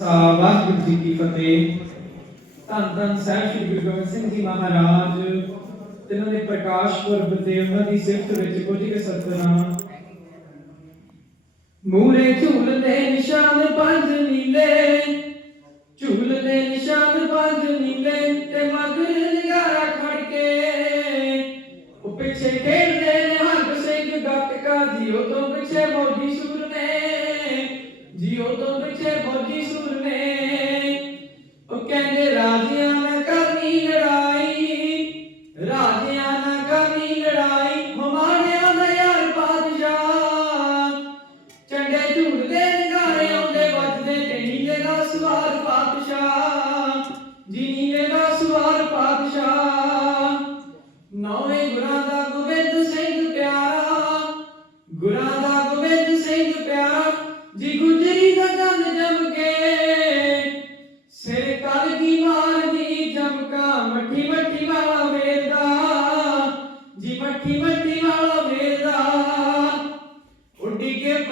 ਖਾਲਸਾ ਵਾਹਿਗੁਰੂ ਜੀ ਕੀ ਫਤਿਹ। ਧੰਨ ਧੰਨ ਸਾਹਿਬ ਸ੍ਰੀ ਗੁਰੂ ਗੋਬਿੰਦ ਸਿੰਘ ਜੀ ਮਹਾਰਾਜ, ਜਿਨ੍ਹਾਂ ਦੇ ਪ੍ਰਕਾਸ਼ ਪੁਰਬ ਤੇ ਉਹਨਾਂ ਦੀ ਸਿਫਤ ਵਿੱਚ ਕੁਝ ਕੁ ਸਤਨਾਮ ਮੂਰੇ ਝੂਲਦੇ ਨਿਸ਼ਾਨ ਪੰਜ ਨੀਲੇ ਝੂਲਦੇ ਨਿਸ਼ਾਨ ਪੰਜ ਨੀਲੇ ਤੇ ਮਗਰ ਨਿਗਾਰਾ ਖੜ ਕੇ ਉਹ ਪਿੱਛੇ ਖੇਡਦੇ ਚੰਡੇ ਝੂੜਦੇ ਨਿਗਾਰੇ ਆਉਂਦੇ, ਵੱਜਦੇ ਤੇ ਨੀਲੇ ਸਵਾਰ ਪਾਤਸ਼ਾਹ ਜੀ ਨੀਲੇ ਦਾ ਸਵਾਰ ਪਾਤਸ਼ਾਹ। ਨੌਵੇਂ ਗੁਰਾਂ ਦਾ ਗੋਬਿੰਦ ਸਿੰਘ ਪਿਆਰਾ, ਗੁਰਾਂ ਦਾ ਗੋਬਿੰਦ ਸਿੰਘ ਪਿਆਰਾ, ਜੀ ਗੁਰੂ